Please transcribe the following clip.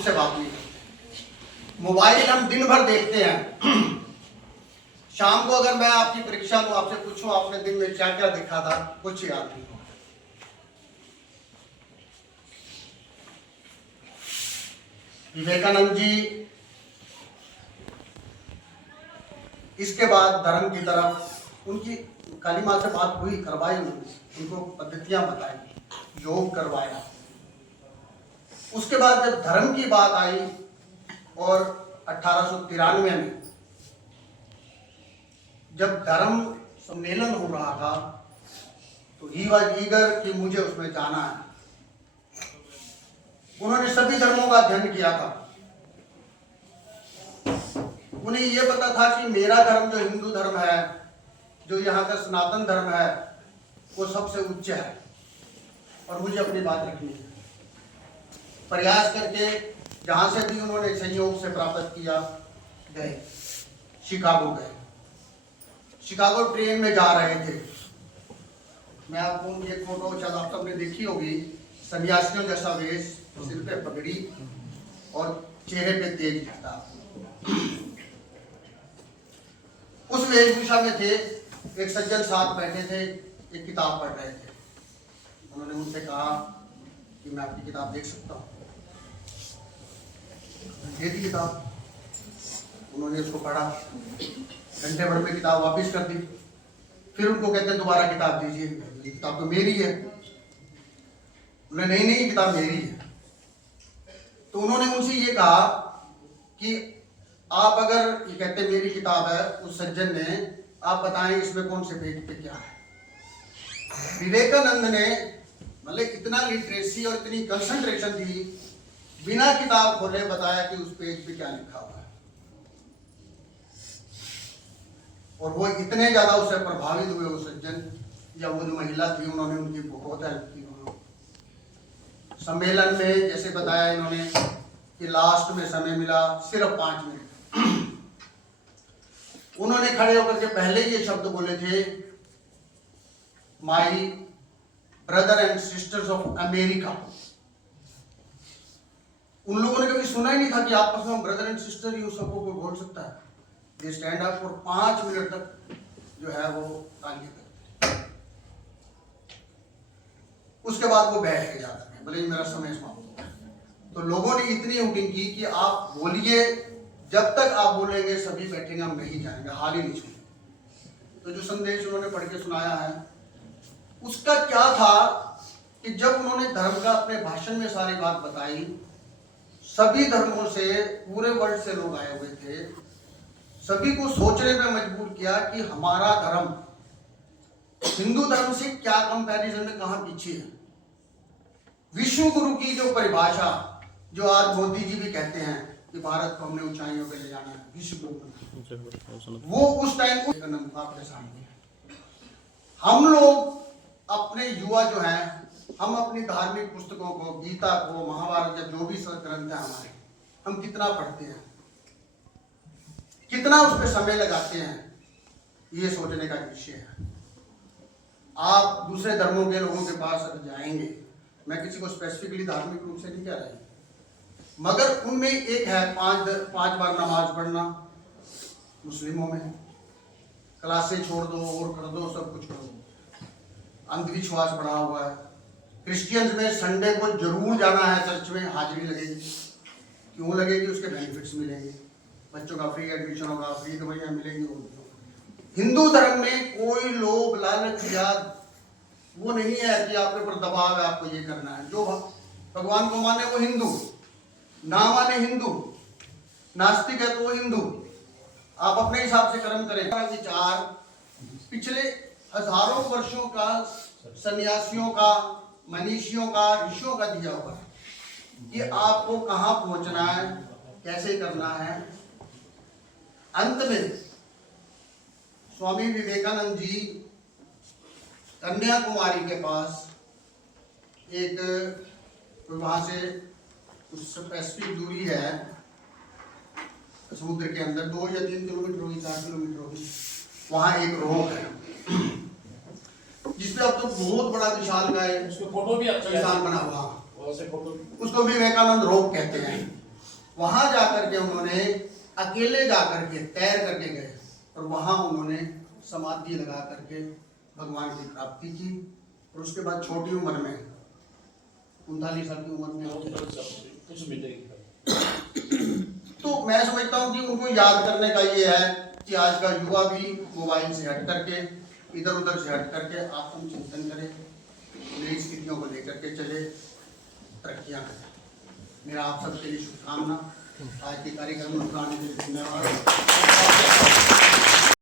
हमसे बात नहीं करते। मोबाइल हम दिन भर देखते हैं। शाम को अगर मैं आपकी परीक्षा को आपसे पूछूं आपने दिन में क्या क्या देखा था, कुछ याद नहीं होगा। विवेकानंद जी इसके बाद धर्म की तरफ उनकी काली माँ से बात हुई, करवाई, उनको पद्धतियां बताई, योग करवाया। उसके बाद जब धर्म की बात आई और 1893 में जब धर्म सम्मेलन हो रहा था तो ही वाज ईगर कि मुझे उसमें जाना है। उन्होंने सभी धर्मों का अध्ययन किया था। उन्हें यह पता था कि मेरा धर्म जो हिंदू धर्म है, जो यहाँ का सनातन धर्म है, वो सबसे उच्च है और मुझे अपनी बात रखनी है। प्रयास करके जहाँ से भी उन्होंने संयोग से प्राप्त किया, गए, शिकागो गए। शिकागो ट्रेन में जा रहे थे। मैं आपको उनकी एक फोटो शायद आप सबने देखी होगी, सन्यासियों जैसा वेश, सिर पे पगड़ी और चेहरे पे तेज दिखता। उस वेशभूषा में थे। एक सज्जन साथ बैठे थे, एक किताब पढ़ रहे थे। उन्होंने उनसे कहा कि मैं आपकी किताब देख सकता हूँ। दे दी किताब। उन्होंने उसको पढ़ा, घंटे भर में किताब वापस कर दी। फिर उनको कहते हैं दोबारा किताब दीजिए, किताब तो मेरी है। बोले नहीं नहीं, किताब मेरी है। तो उन्होंने उनसे ये कहा कि आप अगर ये कहते मेरी किताब है, उस सज्जन ने, आप बताएं इसमें कौन से पेज पे क्या है। विवेकानंद ने मतलब इतना लिटरेसी और इतनी कंसंट्रेशन थी, बिना किताब खोले बताया कि उस पेज पे क्या लिखा हुआ है। और वो इतने ज्यादा उससे प्रभावित हुए वो सज्जन या वो जो महिला थी, उन्होंने उनकी बहुत हेल्प की। सम्मेलन में जैसे बताया इन्होंने कि लास्ट में समय मिला सिर्फ 5 मिनट। उन्होंने खड़े होकर के पहले ये शब्द बोले थे, my brother and sisters of America. उन लोगों ने कभी सुना ही नहीं था कि आपस में ब्रदर एंड सिस्टर ही उस सबको कोई बोल सकता है। ये स्टैंड अप और 5 मिनट तक जो है वो तालियां करते। उसके बाद वो बैठ के जाते हैं, बोले मेरा समय समाप्त हो गया। तो लोगों ने इतनी हुटिंग की कि आप बोलिए, जब तक आप बोलेंगे सभी बैठेंगे, हम नहीं जाएंगे, हाल ही नहीं छोड़ेंगे। तो जो संदेश उन्होंने पढ़ के सुनाया है, उसका क्या था कि जब उन्होंने धर्म का अपने भाषण में सारी बात बताई, सभी धर्मों से, पूरे वर्ल्ड से लोग आए हुए थे, सभी को सोचने पे मजबूर किया कि हमारा धर्म हिंदू धर्म से क्या कंपैरिजन में कहां पीछे है। विश्व गुरु की जो परिभाषा, जो आज मोदी जी भी कहते हैं कि भारत को हमने ऊंचाइयों पे ले जाना है, विश्व गुरु, वो उस टाइम आपके सामने। हम लोग अपने युवा जो हैं, हम अपनी धार्मिक पुस्तकों को, गीता को, महाभारत या जो भी ग्रंथ है हमारे, हम कितना पढ़ते हैं, कितना उस पर समय लगाते हैं, ये सोचने का विषय है। आप दूसरे धर्मों के लोगों के पास अगर जाएंगे, मैं किसी को स्पेसिफिकली धार्मिक रूप से नहीं कह रही, मगर उनमें एक है 5 बार नमाज पढ़ना, मुस्लिमों में क्लासें छोड़ दो और कर दो, सब कुछ कर दो, अंधविश्वास बढ़ा हुआ है। क्रिश्चियंस में संडे को जरूर जाना है, चर्च में हाजिरी लगेगी। क्यों लगेगी? उसके बेनिफिट्स मिलेंगे, बच्चों का फ्री एडमिशन होगा, फ्री दवाइयाँ मिलेंगी। हिंदू धर्म में कोई लोभ लालच या वो नहीं है कि आपके ऊपर दबाव है, आपको ये करना है। जो भगवान को माने वो हिंदू, ना माने हिंदू, नास्तिक है तो वो हिंदू, आप अपने हिसाब से कर्म करें। विचार पिछले हजारों वर्षों का सन्यासियों का, मनीषियों का, ऋषियों का दिया हुआ है कि आपको कहाँ पहुंचना है, कैसे करना है। अंत में स्वामी विवेकानंद जी कन्याकुमारी के पास एक, वहां से कुछ स्पेसिफिक दूरी है समुद्र के अंदर, 2 या 3 किलोमीटर होगी, 4 किलोमीटर होगी, वहां एक रोक है जिसपे अब तो बहुत बड़ा विशाल का है, उसको फोटो भी अच्छा निशान बना हुआ, फोटो उसको विवेकानंद रोक कहते हैं। वहां जाकर के उन्होंने अकेले जाकर के तैर करके गए और वहां उन्होंने समाधि लगा करके भगवान की प्राप्ति की। और उसके बाद छोटी उम्र में 39 साल की उम्र में तो मैं समझता हूँ कि उनको याद करने का ये है कि आज का युवा भी मोबाइल से हट करके, इधर उधर से हट करके आत्मचिंतन करे, नई स्थितियों को लेकर के चले, तरक्कियां करें। मेरा आप सबके लिए शुभकामना। आज के कार्यक्रम में आने के लिए धन्यवाद।